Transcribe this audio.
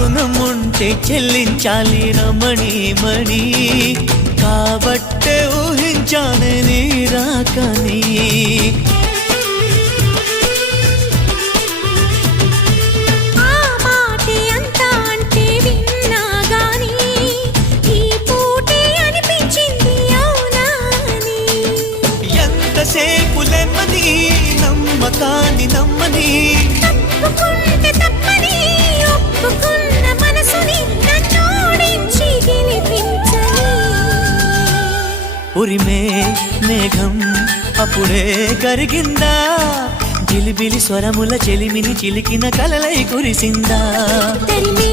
రుణం ఉంటే చెల్లించాలి రమణి మణి కాబట్టే ఊహించానే నీ రాకని సేపులెమ్మని నమ్మకాన్ని నమ్మని తప్పుకుంటే తప్పని ఒప్పుకున్న మనసుని నన్నోడించి గెలిపించని ఉరిమే మేఘం అప్పుడే కరిగిందా గిలిబిలి స్వరముల చెలిమిని చిలికిన కలలై కురిసిందా తరిమే